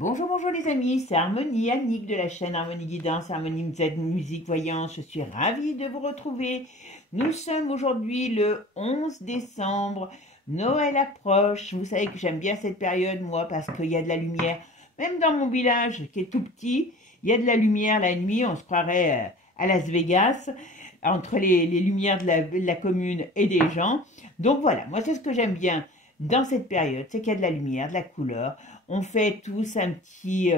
Bonjour, bonjour les amis, c'est Harmonie, Annick de la chaîne Harmonie Guidance, Harmonie Z Musique Voyance. Je suis ravie de vous retrouver. Nous sommes aujourd'hui le 11 décembre, Noël approche. Vous savez que j'aime bien cette période, moi, parce qu'il y a de la lumière. Même dans mon village, qui est tout petit, il y a de la lumière la nuit. On se croirait à Las Vegas, entre les lumières de la commune et des gens. Donc voilà, moi c'est ce que j'aime bien dans cette période, c'est qu'il y a de la lumière, de la couleur. On fait tous un petit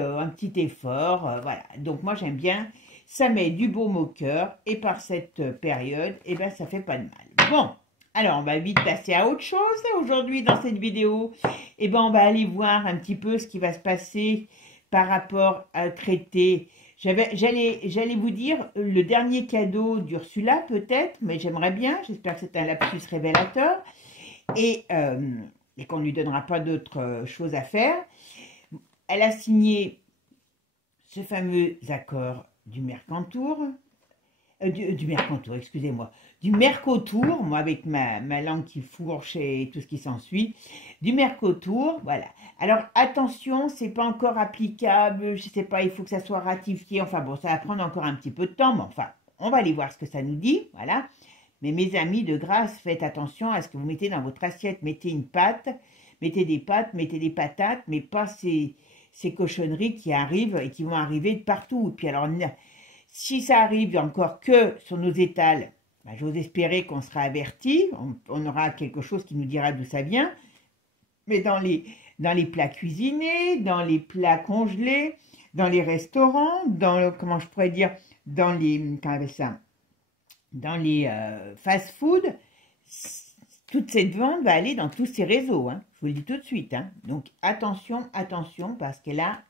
effort, voilà. Donc moi j'aime bien, ça met du baume au cœur, et par cette période, eh ben ça fait pas de mal. Bon, alors on va vite passer à autre chose. Aujourd'hui dans cette vidéo, eh ben on va aller voir un petit peu ce qui va se passer par rapport à traiter. J'allais vous dire le dernier cadeau d'Ursula peut-être, mais j'aimerais bien, j'espère que c'est un lapsus révélateur, et qu'on ne lui donnera pas d'autres choses à faire. Elle a signé ce fameux accord du Mercantour, du Mercantour, excusez-moi, du Mercotour, moi avec ma langue qui fourche et tout ce qui s'ensuit, du Mercotour, voilà. Alors attention, c'est pas encore applicable, je sais pas, il faut que ça soit ratifié, enfin bon, ça va prendre encore un petit peu de temps, mais enfin, on va aller voir ce que ça nous dit, voilà. Mais mes amis, de grâce, faites attention à ce que vous mettez dans votre assiette, mettez une pâte, mettez des pâtes, mettez des patates, mais pas ces cochonneries qui arrivent et qui vont arriver de partout. Et puis alors, si ça arrive encore que sur nos étals, ben, j'ose espérer qu'on sera averti, on aura quelque chose qui nous dira d'où ça vient. Mais dans les plats cuisinés, dans les plats congelés, dans les restaurants, comment je pourrais dire, dans les, dans les fast-food, toute cette vente va aller dans tous ces réseaux, hein. Je vous le dis tout de suite, hein. Donc attention, attention, parce que là,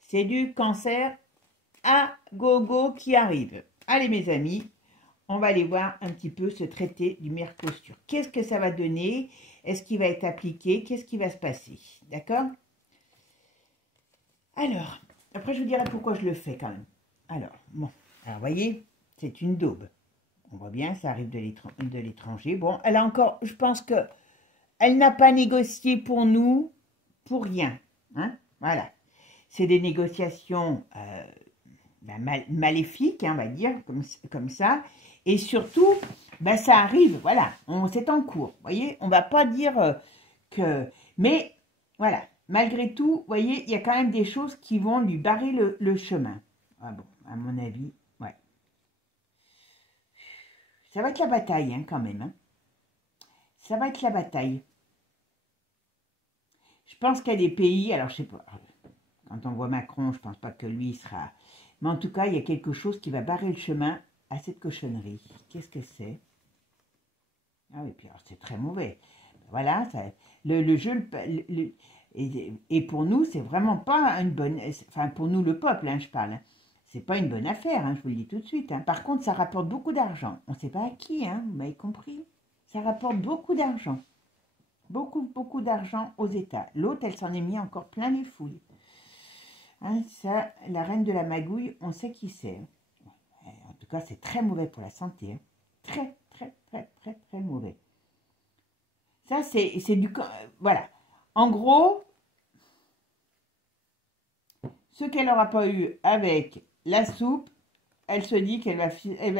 c'est du cancer à gogo qui arrive. Allez mes amis, on va aller voir un petit peu ce traité du Mercosur. Qu'est-ce que ça va donner? Est-ce qu'il va être appliqué? Qu'est-ce qui va se passer? D'accord? Alors, après je vous dirai pourquoi je le fais quand même. Alors, bon, alors voyez, c'est une daube. On voit bien, ça arrive de l'étranger. Bon, elle a encore, je pense que elle n'a pas négocié pour nous, pour rien. Hein, voilà. C'est des négociations maléfiques, hein, on va dire, comme ça. Et surtout, ça arrive, voilà, c'est en cours. Vous voyez, on ne va pas dire que... Mais, voilà, malgré tout, vous voyez, il y a quand même des choses qui vont lui barrer le chemin. Ah bon, à mon avis, ouais. Ça va être la bataille, hein, quand même. Hein. Ça va être la bataille. Je pense qu'il y a des pays, alors je sais pas, quand on voit Macron, je pense pas que lui sera... Mais en tout cas, il y a quelque chose qui va barrer le chemin à cette cochonnerie. Qu'est-ce que c'est? Ah oui, puis alors c'est très mauvais. Voilà, ça, le jeu... et pour nous, c'est vraiment pas une bonne... Enfin, pour nous, le peuple, hein, je parle. Hein. C'est pas une bonne affaire, hein, je vous le dis tout de suite. Hein. Par contre, ça rapporte beaucoup d'argent. On ne sait pas à qui, hein, vous m'avez compris. Ça rapporte beaucoup d'argent. Beaucoup, beaucoup d'argent aux États. L'autre, elle s'en est mis encore plein les fouilles. Hein, ça, la reine de la magouille, on sait qui c'est. En tout cas, c'est très mauvais pour la santé. Hein. Très, très, très, très, très mauvais. Ça, c'est du... Voilà. En gros, ce qu'elle n'aura pas eu avec la soupe, elle se dit qu'elle va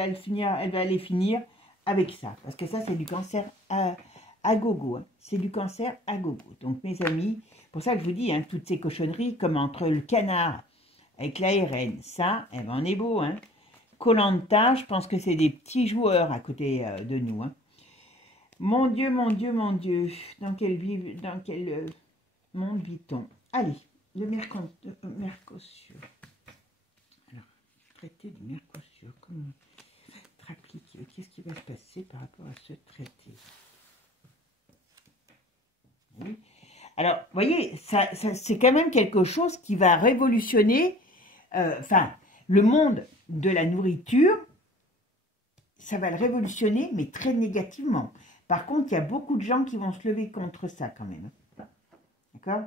aller finir avec ça. Parce que ça, c'est du cancer à gogo. Hein. C'est du cancer à gogo. Donc, mes amis, pour ça que je vous dis, hein, toutes ces cochonneries, comme entre le canard avec l'ARN, ça, eh ben, on est beau. Hein. Koh-Lanta, je pense que c'est des petits joueurs à côté de nous. Hein. Mon Dieu, mon Dieu, mon Dieu. Dans quel monde vit-on? Allez, le Mercosur. Alors, traité du Mercosur. Comment être appliqué? Qu'est-ce qui va se passer par rapport à ce traité? Oui. Alors, vous voyez, ça, c'est quand même quelque chose qui va révolutionner, le monde de la nourriture, ça va le révolutionner, mais très négativement. Par contre, il y a beaucoup de gens qui vont se lever contre ça quand même. D'accord?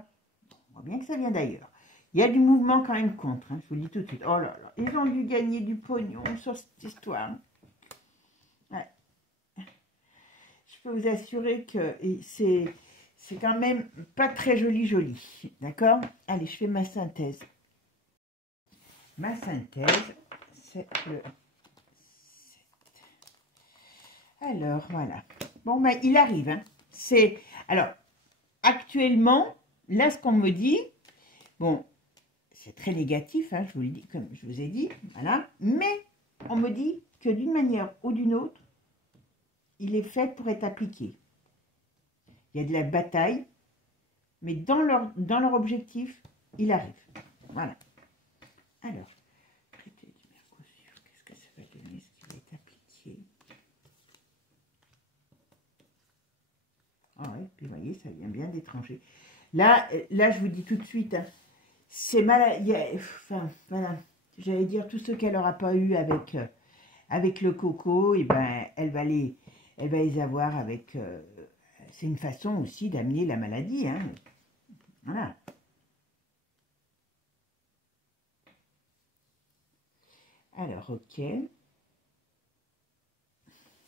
On voit bien que ça vient d'ailleurs. Il y a du mouvement quand même contre, hein, je vous le dis tout de suite. Oh là là, ils ont dû gagner du pognon sur cette histoire. Ouais. Je peux vous assurer que c'est quand même pas très joli. D'accord? Allez, je fais ma synthèse. Ma synthèse, c'est le 7. Alors, voilà. Bon, ben, il arrive. Hein. Alors, actuellement, là, ce qu'on me dit, bon, c'est très négatif, hein, je vous le dis, comme je vous ai dit, voilà. Mais, on me dit que d'une manière ou d'une autre, il est fait pour être appliqué. Il y a de la bataille, mais dans leur objectif, il arrive. Voilà. Alors, traité du Mercosur, qu'est-ce que ça va donner, ce qui va être appliqué? Ah ouais, puis vous voyez, ça vient bien d'étrangers. Là, je vous dis tout de suite, hein, c'est mal, enfin, voilà, j'allais dire, tout ce qu'elle n'aura pas eu avec le coco, et ben, elle va les avoir avec, c'est une façon aussi d'amener la maladie, hein, voilà. Alors, ok. Il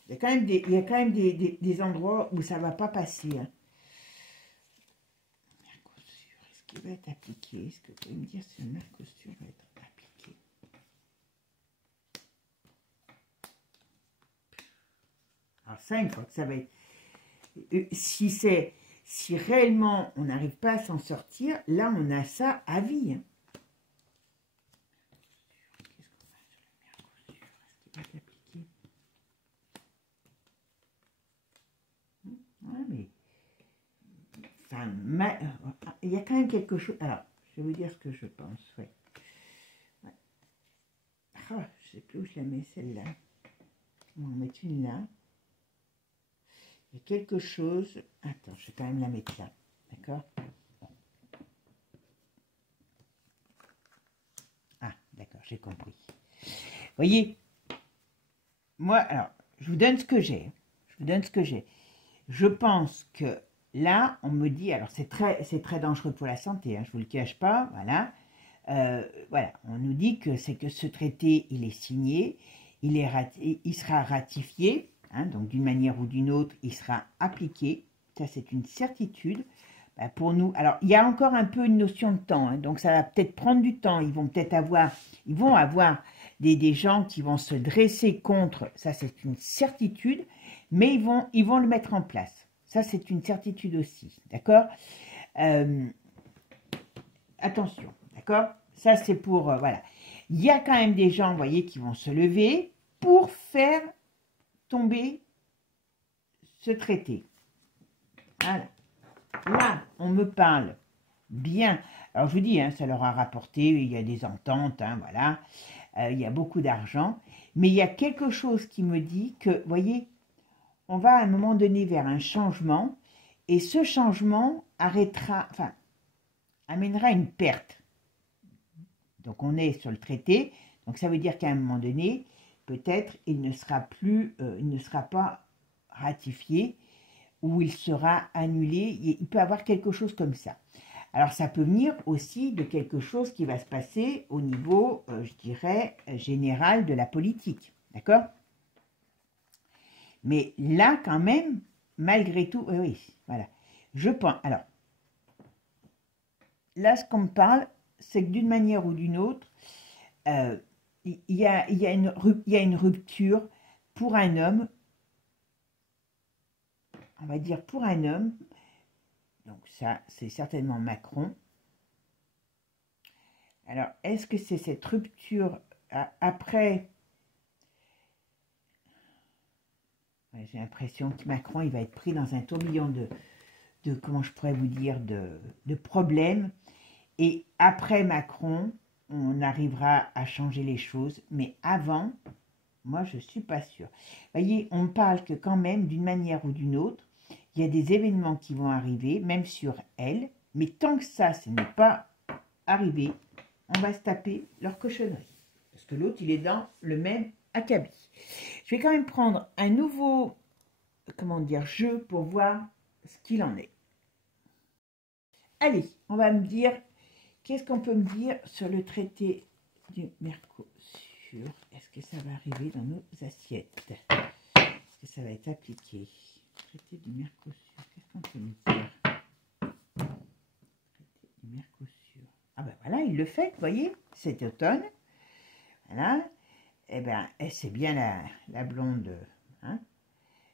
y a quand même des endroits où ça ne va pas passer. Hein. Mercosur, est-ce qu'il va être appliqué? Est-ce que vous pouvez me dire si le Mercosur va être appliqué? Alors ça, une fois que ça va être... Si réellement on n'arrive pas à s'en sortir, là on a ça à vie. Hein. Enfin, il y a quand même quelque chose. Alors, je vais vous dire ce que je pense. Ouais. Ouais. Oh, je sais plus où je la mets celle-là. On va en mettre une là. Il y a quelque chose. Attends, je vais quand même la mettre là. D'accord? Ah, d'accord, j'ai compris. Vous voyez, moi, alors, je vous donne ce que j'ai. Je vous donne ce que j'ai. Je pense que là, on me dit, alors c'est très dangereux pour la santé, hein, je ne vous le cache pas, voilà. Voilà, on nous dit que c'est que ce traité, il est signé, il sera ratifié, hein, donc d'une manière ou d'une autre, il sera appliqué, ça c'est une certitude. Ben, pour nous, alors il y a encore un peu une notion de temps, hein, donc ça va peut-être prendre du temps, ils vont avoir des gens qui vont se dresser contre, ça c'est une certitude, mais ils vont le mettre en place. Ça, c'est une certitude aussi, d'accord? Attention, d'accord? Ça, c'est pour, voilà. Il y a quand même des gens, vous voyez, qui vont se lever pour faire tomber ce traité. Voilà. Là, on me parle bien. Alors, je vous dis, hein, ça leur a rapporté, il y a des ententes, hein, voilà. Il y a beaucoup d'argent. Mais il y a quelque chose qui me dit que, vous voyez, on va à un moment donné vers un changement, et ce changement amènera une perte. Donc on est sur le traité, donc ça veut dire qu'à un moment donné, peut-être il ne sera pas ratifié, ou il sera annulé, il peut y avoir quelque chose comme ça. Alors ça peut venir aussi de quelque chose qui va se passer au niveau, je dirais, général de la politique, d'accord ? Mais là, quand même, malgré tout, oui, voilà. Je pense, alors, là, ce qu'on me parle, c'est que d'une manière ou d'une autre, il y a une rupture pour un homme, on va dire pour un homme, donc ça, c'est certainement Macron. Alors, est-ce que c'est cette rupture après... J'ai l'impression que Macron, il va être pris dans un tourbillon de comment je pourrais vous dire, de problèmes. Et après Macron, on arrivera à changer les choses. Mais avant, moi, je ne suis pas sûre. Vous voyez, on parle que quand même, d'une manière ou d'une autre, il y a des événements qui vont arriver, même sur elle. Mais tant que ça, ce n'est pas arrivé, on va se taper leur cochonnerie. Parce que l'autre, il est dans le même acabit. Je vais quand même prendre un nouveau, comment dire, jeu pour voir ce qu'il en est. Allez, on va me dire, qu'est-ce qu'on peut me dire sur le traité du Mercosur? Est-ce que ça va arriver dans nos assiettes? Est-ce que ça va être appliqué? Traité du Mercosur, qu'est-ce qu'on peut me dire? Mercosur. Ah ben voilà, il le fait, vous voyez, cet automne. Voilà. Eh bien, c'est bien la blonde. Hein.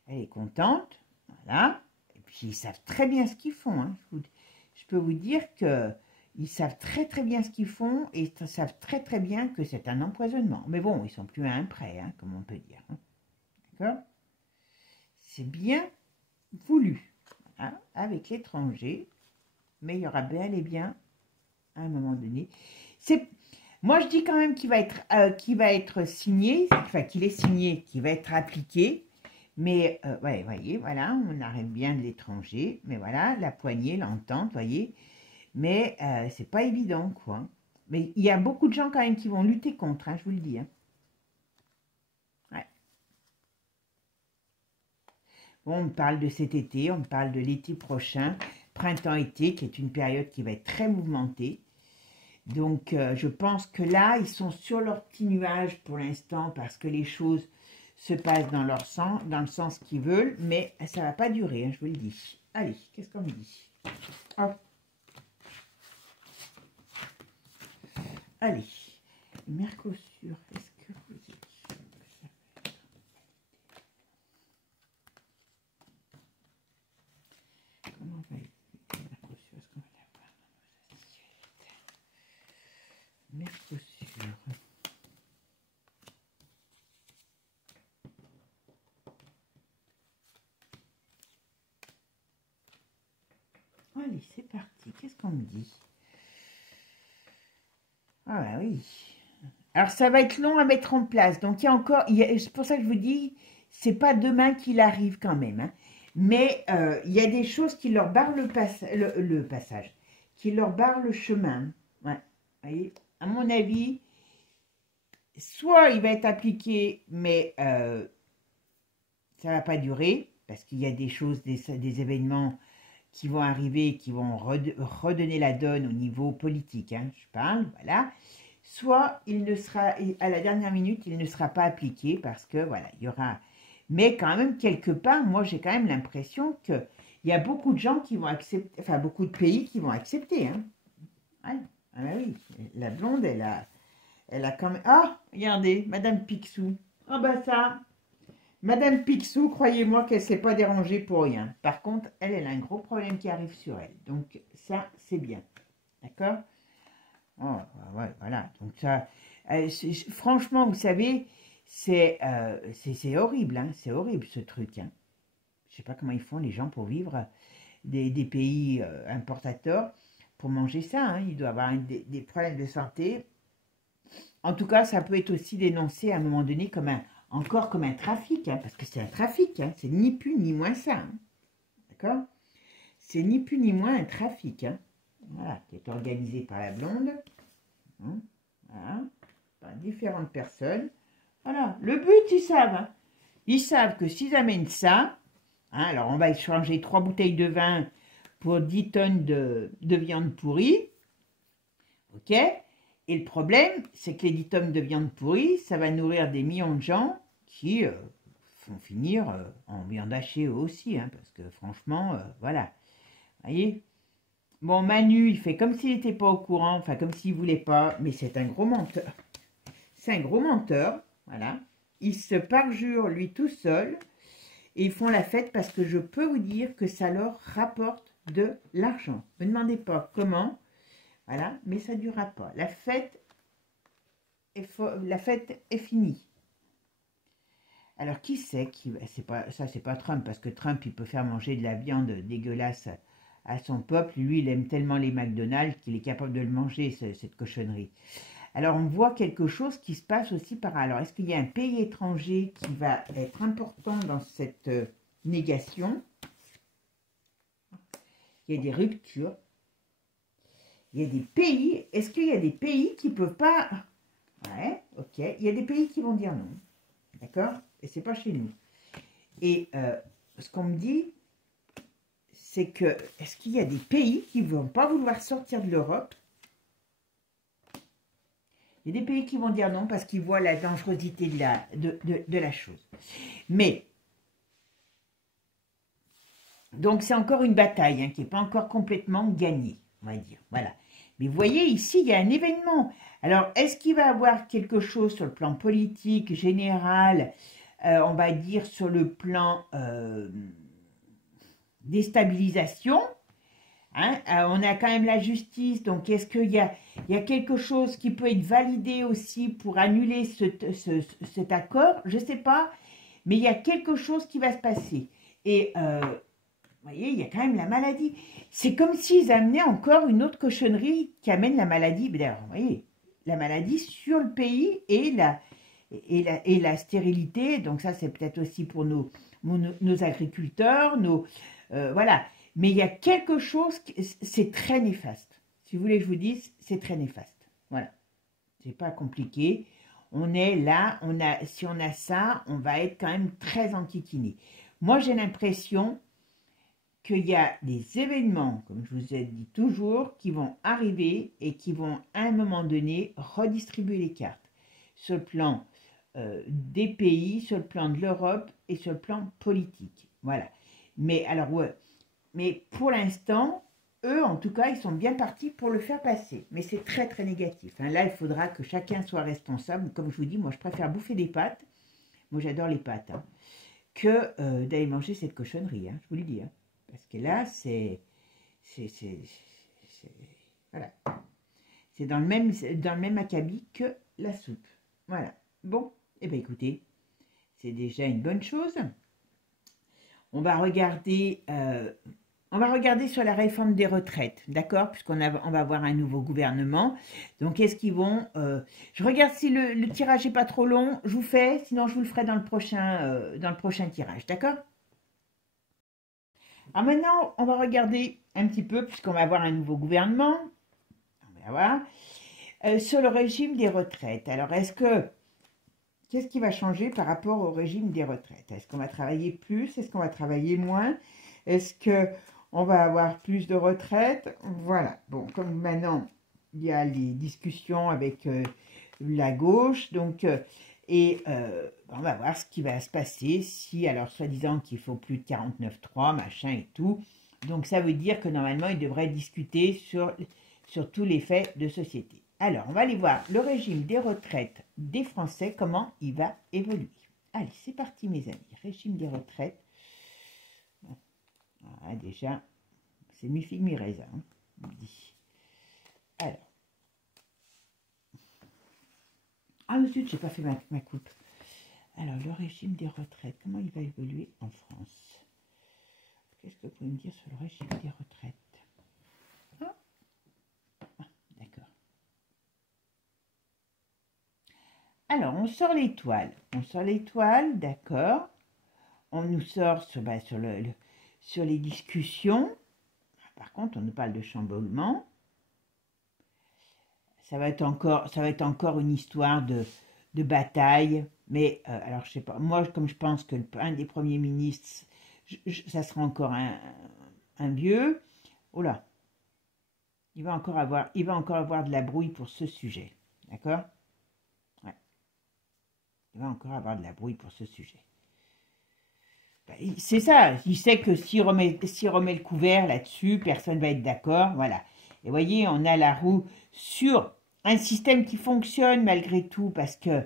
Elle est contente. Voilà. Et puis, ils savent très bien ce qu'ils font. Hein. Je peux vous dire que ils savent très très bien ce qu'ils font et ils savent très très bien que c'est un empoisonnement. Mais bon, ils sont plus à un près, hein, comme on peut dire. Hein. D'accord? C'est bien voulu. Hein, avec l'étranger. Mais il y aura bel et bien, à un moment donné. Moi, je dis quand même qu'il va être signé, enfin qu'il est signé, qu'il va être appliqué. Mais, ouais, voyez, voilà, on arrête bien de l'étranger. Mais voilà, la poignée, l'entente, voyez. Mais c'est pas évident, quoi. Mais il y a beaucoup de gens quand même qui vont lutter contre, hein, je vous le dis. Hein. Ouais. Bon, on me parle de cet été, on me parle de l'été prochain, printemps-été, qui est une période qui va être très mouvementée. Donc, je pense que là, ils sont sur leur petit nuage pour l'instant parce que les choses se passent dans le sens qu'ils veulent, mais ça ne va pas durer, hein, je vous le dis. Allez, qu'est-ce qu'on me dit? Hop. Allez, Mercosur, est-ce que vous êtes sûr que ça va être comment va être Mercosur? Est-ce qu'on va l'avoir dans nos assiettes? Mercosur. Allez, c'est parti. Qu'est-ce qu'on me dit? Ah bah oui. Alors, ça va être long à mettre en place. Donc, c'est pour ça que je vous dis, c'est pas demain qu'il arrive quand même. Hein. Mais il y a des choses qui leur barrent le passage, qui leur barrent le chemin. Ouais. Vous voyez, à mon avis, soit il va être appliqué, mais ça va pas durer, parce qu'il y a des choses, des événements qui vont arriver, qui vont redonner la donne au niveau politique, hein, je parle, voilà. Soit il ne sera, à la dernière minute, il ne sera pas appliqué parce que, voilà, il y aura... Mais quand même, quelque part, moi, j'ai quand même l'impression qu'il y a beaucoup de gens qui vont accepter, enfin, beaucoup de pays qui vont accepter, hein. Ouais. Ah ben oui, la blonde, elle a quand même... Ah, regardez, Madame Picsou. Ah ben ça... Madame Picsou, croyez-moi qu'elle ne s'est pas dérangée pour rien. Par contre, elle a un gros problème qui arrive sur elle. Donc, ça, c'est bien. D'accord? Oh, ouais, voilà. Donc, ça, franchement, vous savez, c'est horrible. Hein, c'est horrible, ce truc. Hein. Je ne sais pas comment ils font, les gens, pour vivre des pays importateurs, pour manger ça. Hein. Il doit avoir des problèmes de santé. En tout cas, ça peut être aussi dénoncé à un moment donné encore comme un trafic, hein, parce que c'est un trafic, hein, c'est ni plus ni moins ça, hein, d'accord? C'est ni plus ni moins un trafic, hein, voilà, qui est organisé par la blonde, hein, voilà, par différentes personnes, voilà, le but, hein, ils savent que s'ils amènent ça, hein, alors on va échanger 3 bouteilles de vin pour 10 tonnes de viande pourrie, ok? Et le problème, c'est que les 10 tonnes de viande pourrie, ça va nourrir des millions de gens qui vont finir en viande hachée aussi, hein, parce que franchement, voilà. Vous voyez? Bon, Manu, il fait comme s'il n'était pas au courant, enfin comme s'il ne voulait pas, mais c'est un gros menteur. C'est un gros menteur, voilà. Il se parjure lui tout seul, et ils font la fête parce que je peux vous dire que ça leur rapporte de l'argent. Ne me demandez pas comment. Voilà, mais ça ne durera pas. La fête est finie. Alors, qui c'est qui... c'est pas Trump, parce que Trump, il peut faire manger de la viande dégueulasse à son peuple. Lui, il aime tellement les McDonald's qu'il est capable de le manger, cette cochonnerie. Alors, on voit quelque chose qui se passe aussi par... Alors, est-ce qu'il y a un pays étranger qui va être important dans cette négation? Il y a des ruptures. Il y a des pays, est-ce qu'il y a des pays qui ne peuvent pas... Ouais, ok. Il y a des pays qui vont dire non. D'accord? Et c'est pas chez nous. Et ce qu'on me dit, c'est que, est-ce qu'il y a des pays qui ne vont pas vouloir sortir de l'Europe? Il y a des pays qui vont dire non parce qu'ils voient la dangerosité de la chose. Mais, donc c'est encore une bataille hein, qui n'est pas encore complètement gagnée, on va dire. Voilà. Mais vous voyez, ici, il y a un événement. Alors, est-ce qu'il va y avoir quelque chose sur le plan politique, général, on va dire sur le plan déstabilisation, hein, on a quand même la justice, donc est-ce qu'il y a quelque chose qui peut être validé aussi pour annuler cet accord? Je ne sais pas, mais il y a quelque chose qui va se passer. Et vous voyez, il y a quand même la maladie. C'est comme s'ils amenaient encore une autre cochonnerie qui amène la maladie. D'ailleurs, vous voyez, la maladie sur le pays et la stérilité. Donc ça, c'est peut-être aussi pour nos agriculteurs, voilà. Mais il y a quelque chose, c'est très néfaste. Si vous voulez que je vous dise, c'est très néfaste. Voilà. C'est pas compliqué. On est là, si on a ça, on va être quand même très enquiquiné. Moi, j'ai l'impression qu'il y a des événements, comme je vous ai dit toujours, qui vont arriver et qui vont, à un moment donné, redistribuer les cartes. Sur le plan des pays, sur le plan de l'Europe et sur le plan politique. Voilà. Mais alors, ouais. Mais pour l'instant, eux, en tout cas, ils sont bien partis pour le faire passer. Mais c'est très, très négatif. Hein. Là, il faudra que chacun soit responsable. Comme je vous dis, moi, je préfère bouffer des pâtes. Moi, j'adore les pâtes. Hein, que d'aller manger cette cochonnerie. Hein, je vous le dis. Hein. Parce que là, voilà. C'est dans le même acabit que la soupe. Voilà. Bon, eh bien, écoutez, c'est déjà une bonne chose. On va regarder sur la réforme des retraites, d'accord? Puisqu'on va avoir un nouveau gouvernement. Donc, est-ce qu'ils vont... je regarde si le tirage n'est pas trop long. Je vous fais, sinon je vous le ferai dans le prochain tirage, d'accord? Alors maintenant, on va regarder un petit peu, puisqu'on va avoir un nouveau gouvernement. On va voir. Sur le régime des retraites. Alors, qu'est-ce qui va changer par rapport au régime des retraites? Est-ce qu'on va travailler plus? Est-ce qu'on va travailler moins? Est-ce qu'on va avoir plus de retraites? Voilà. Bon, comme maintenant, il y a les discussions avec la gauche, donc, on va voir ce qui va se passer si, alors, soi-disant qu'il faut plus de 49.3, machin et tout. Donc, ça veut dire que normalement, il devrait discuter sur tous les faits de société. Alors, on va aller voir le régime des retraites des Français, comment il va évoluer. Allez, c'est parti mes amis. Régime des retraites. Bon, voilà, déjà, c'est mi-figue, mi-raisin. Hein, alors. Ah, monsieur, je n'ai pas fait ma coupe. Alors, le régime des retraites, comment il va évoluer en France? Qu'est-ce que vous pouvez me dire sur le régime des retraites? Alors, on sort l'étoile. On sort l'étoile, d'accord. On nous sort sur les discussions. Par contre, on nous parle de chamboulement. Ça va être encore une histoire de bataille. Mais, alors, je sais pas. Moi, comme je pense que un des premiers ministres, ça sera encore un vieux. Oh là. Il va encore avoir de la brouille pour ce sujet. D'accord? Il va encore avoir de la brouille pour ce sujet. C'est ça, il sait que s'il remet le couvert là-dessus, personne ne va être d'accord, voilà. Et vous voyez, on a la roue sur un système qui fonctionne malgré tout, parce que,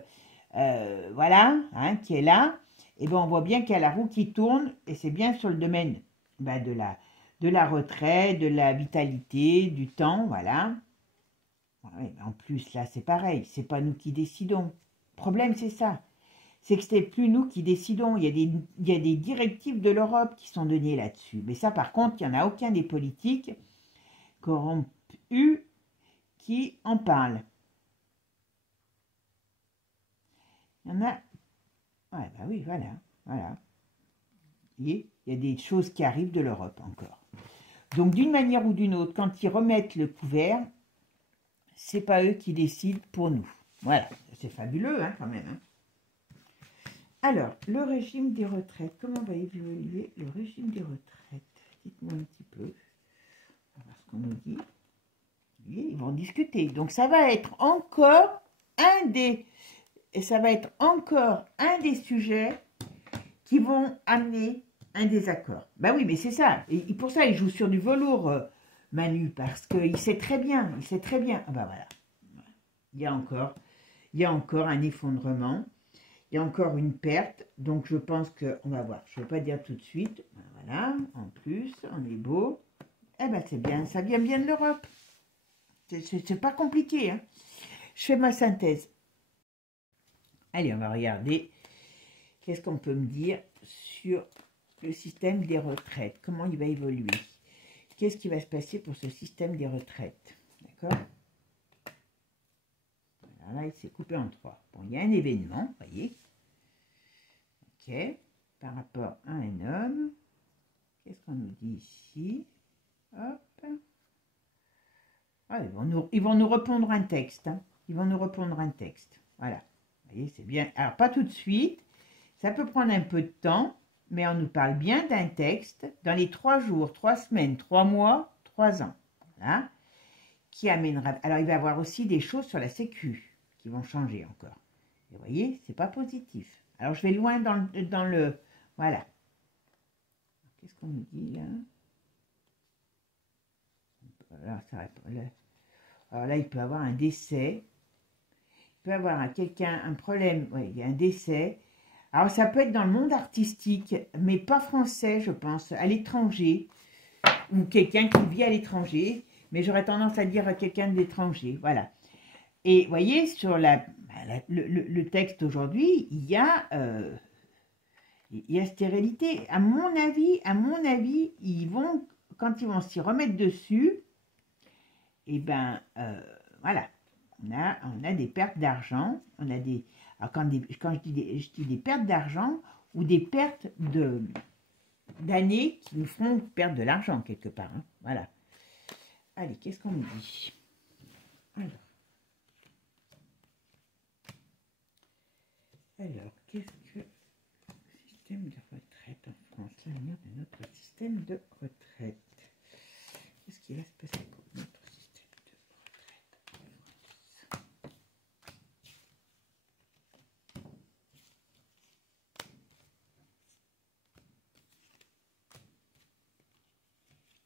voilà, hein, qui est là, et bien on voit bien qu'il y a la roue qui tourne, et c'est bien sur le domaine de la retraite, de la vitalité, du temps, voilà. Ouais, en plus, là, c'est pareil, c'est pas nous qui décidons. Le problème, c'est ça. C'est que ce n'est plus nous qui décidons. Il y a des directives de l'Europe qui sont données là-dessus. Mais ça, par contre, il n'y en a aucun des politiques corrompus qui en parle. Il y en a... Ouais, bah oui, voilà. Voilà. Vous voyez, il y a des choses qui arrivent de l'Europe encore. Donc, d'une manière ou d'une autre, quand ils remettent le couvert, c'est pas eux qui décident pour nous. Voilà, c'est fabuleux, hein, quand même. Hein. Alors, le régime des retraites. Comment va évoluer le régime des retraites? Dites-moi un petit peu. On va voir ce qu'on nous dit. Oui, ils vont discuter. Donc, ça va être encore un des sujets qui vont amener un désaccord. Ben oui, mais c'est ça. Et pour ça, ils jouent sur du velours Manu, parce qu'il sait très bien, il sait très bien. Ah bah voilà, il y a encore un effondrement, il y a encore une perte, donc je pense que, on va voir, je ne vais pas dire tout de suite, voilà, en plus, on est beau, eh ben c'est bien, ça vient bien de l'Europe, c'est pas compliqué, hein. Je fais ma synthèse. Allez, on va regarder, qu'est-ce qu'on peut me dire sur le système des retraites, comment il va évoluer. Qu'est-ce qui va se passer pour ce système des retraites? D'accord? Voilà, là, il s'est coupé en trois. Bon, il y a un événement, vous voyez. Ok. Par rapport à un homme. Qu'est-ce qu'on nous dit ici? Hop. Ah, ils vont nous répondre un texte. Hein. Ils vont nous répondre un texte. Voilà. Vous voyez, c'est bien. Alors, pas tout de suite. Ça peut prendre un peu de temps. Mais on nous parle bien d'un texte dans les 3 jours, 3 semaines, 3 mois, 3 ans. Voilà. Qui amènera... Alors, il va y avoir aussi des choses sur la sécu qui vont changer encore. Et vous voyez, c'est pas positif. Alors, je vais loin dans le... Voilà. Qu'est-ce qu'on nous dit, là? Alors là, il peut y avoir un décès. Il peut y avoir quelqu'un, un problème. Oui, il y a un décès. Alors, ça peut être dans le monde artistique, mais pas français, je pense, à l'étranger, ou quelqu'un qui vit à l'étranger, mais j'aurais tendance à dire à quelqu'un d'étranger, voilà. Et vous voyez, sur le texte aujourd'hui, il y a stérilité. À mon avis, ils vont, quand ils vont s'y remettre dessus, et ben, voilà, on a des pertes d'argent, on a des... Alors quand je dis des pertes d'argent ou des pertes d'années qui nous feront perdre de l'argent quelque part. Hein. Voilà. Allez, qu'est-ce qu'on nous dit? Alors qu'est-ce que le système de retraite en France? L'avenir de notre système de retraite. Qu'est-ce qui va se passer pour notre système de retraite en France?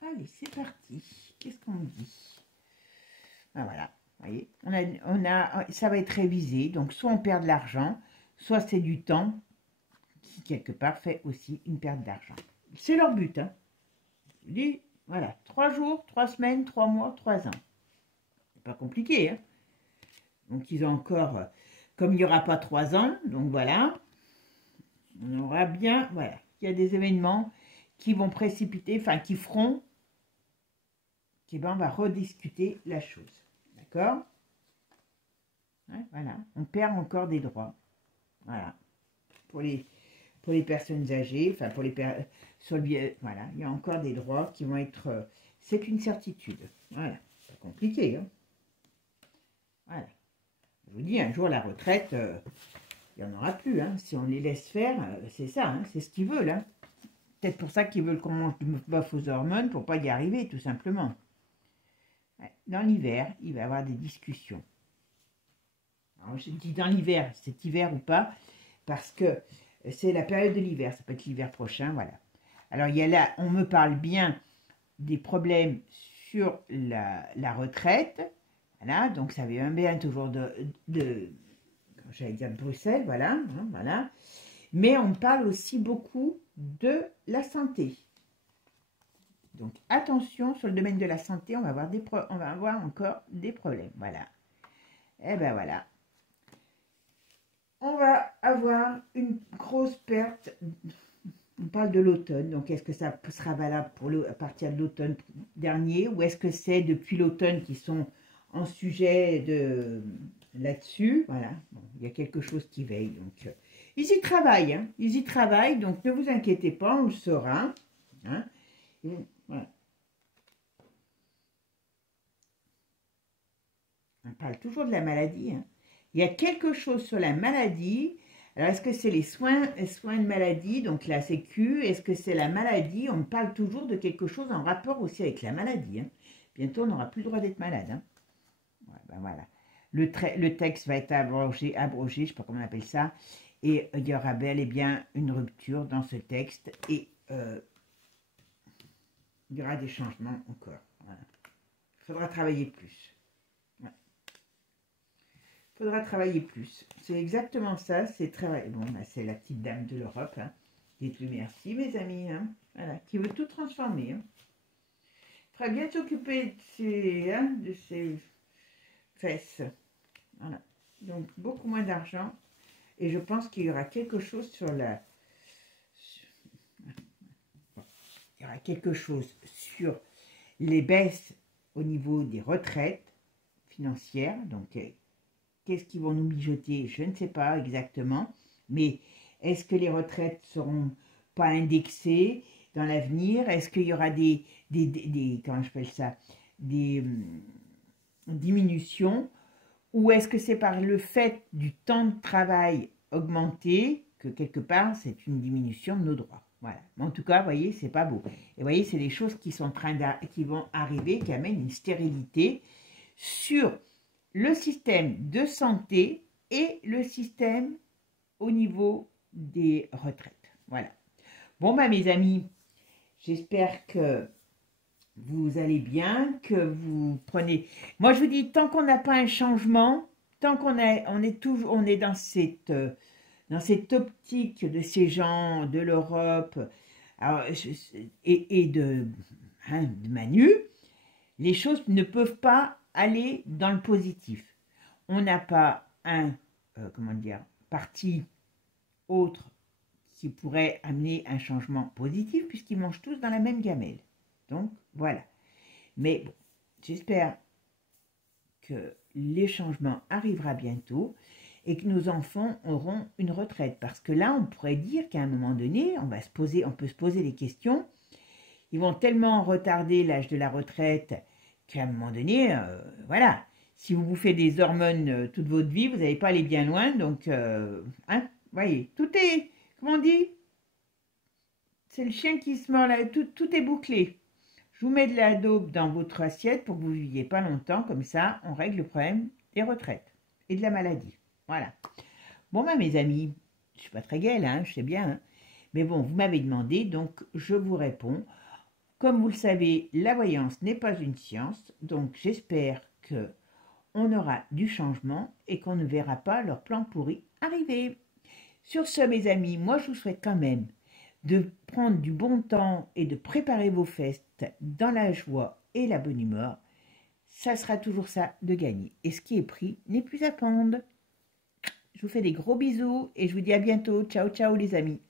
Allez, c'est parti. Qu'est-ce qu'on dit? Ah, voilà, vous voyez, ça va être révisé. Donc, soit on perd de l'argent, soit c'est du temps qui, quelque part, fait aussi une perte d'argent. C'est leur but. Hein. Je dis, voilà, 3 jours, 3 semaines, 3 mois, 3 ans. C'est pas compliqué. Hein. Donc, ils ont encore, comme il n'y aura pas 3 ans, donc voilà, on aura bien, voilà, il y a des événements qui vont précipiter, enfin, qui feront, on va rediscuter la chose. D'accord? Ouais, voilà, on perd encore des droits. Voilà. Pour les personnes âgées, enfin pour les voilà, il y a encore des droits qui vont être... c'est une certitude. Voilà, c'est compliqué. Hein? Voilà. Je vous dis, un jour, la retraite, il n'y en aura plus. Hein? Si on les laisse faire, c'est ça, hein? C'est ce qu'ils veulent. Hein? Peut-être pour ça qu'ils veulent qu'on mange du bœuf aux hormones, pour pas y arriver, tout simplement. Ouais. Dans l'hiver, il va y avoir des discussions. Alors, je dis dans l'hiver, c'est hiver ou pas, parce que c'est la période de l'hiver, ça peut être l'hiver prochain, voilà. Alors, il y a là, on me parle bien des problèmes sur la retraite, voilà, donc ça vient bien toujours j'allais dire de Bruxelles, voilà, hein, voilà. Mais on parle aussi beaucoup de la santé. Donc, attention, sur le domaine de la santé, on va avoir encore des problèmes, voilà. Et ben voilà. On va avoir une grosse perte. On parle de l'automne, donc est-ce que ça sera valable à partir de l'automne dernier, ou est-ce que c'est depuis l'automne qu'ils sont en sujet là-dessus? Voilà, bon, il y a quelque chose qui veille. Donc, ils y travaillent, hein, ils y travaillent, donc ne vous inquiétez pas, on le saura. Hein, voilà. On parle toujours de la maladie. Hein. Il y a quelque chose sur la maladie. Alors, est-ce que c'est les soins de maladie, donc la sécu? Est-ce que c'est la maladie? On parle toujours de quelque chose en rapport aussi avec la maladie. Hein. Bientôt, on n'aura plus le droit d'être malade. Hein. Ouais, ben voilà. Le texte va être abrogé, je ne sais pas comment on appelle ça. Et il y aura bel et bien une rupture dans ce texte. Et il y aura des changements encore. Il faudra travailler plus. Ouais. Faudra travailler plus. C'est exactement ça. C'est très... Bon, bah, c'est la petite dame de l'Europe. Hein. Dites-lui merci, mes amis. Hein. Voilà, qui veut tout transformer. Hein. Il faudra bien s'occuper de ses fesses. Voilà. Donc, beaucoup moins d'argent. Et je pense qu'il y aura quelque chose sur la... Il y aura quelque chose sur les baisses au niveau des retraites financières. Donc, qu'est-ce qu'ils vont nous mijoter? Je ne sais pas exactement. Mais est-ce que les retraites ne seront pas indexées dans l'avenir? Est-ce qu'il y aura des comment j'appelle ça, des diminutions? Ou est-ce que c'est par le fait du temps de travail augmenté que quelque part c'est une diminution de nos droits? Voilà. Mais en tout cas, vous voyez, c'est pas beau. Et vous voyez, c'est des choses qui sont qui vont arriver, qui amènent une stérilité sur le système de santé et le système au niveau des retraites. Voilà. Bon, bah, mes amis, j'espère que vous allez bien, que vous prenez... Moi, je vous dis, tant qu'on n'a pas un changement, tant qu'on est dans cette optique de ces gens, de l'Europe et de Manu, les choses ne peuvent pas aller dans le positif. On n'a pas un, comment dire, parti autre qui pourrait amener un changement positif puisqu'ils mangent tous dans la même gamelle. Donc, voilà. Mais bon, j'espère que les changements arriveront bientôt et que nos enfants auront une retraite. Parce que là, on pourrait dire qu'à un moment donné, on peut se poser des questions. Ils vont tellement retarder l'âge de la retraite qu'à un moment donné, voilà. Si vous bouffez des hormones toute votre vie, vous n'allez pas aller bien loin. Donc, voyez, tout est, comment on dit? C'est le chien qui se mord là, tout est bouclé. Je vous mets de la daube dans votre assiette pour que vous ne viviez pas longtemps. Comme ça, on règle le problème des retraites et de la maladie. Voilà. Bon, ben, mes amis, je ne suis pas très gaie, là, je sais bien. Hein. Mais bon, vous m'avez demandé, donc je vous réponds. Comme vous le savez, la voyance n'est pas une science. Donc, j'espère qu'on aura du changement et qu'on ne verra pas leur plan pourri arriver. Sur ce, mes amis, moi, je vous souhaite quand même de prendre du bon temps et de préparer vos fêtes dans la joie et la bonne humeur. Ça sera toujours ça de gagner. Et ce qui est pris n'est plus à prendre. Je vous fais des gros bisous et je vous dis à bientôt. Ciao, ciao les amis.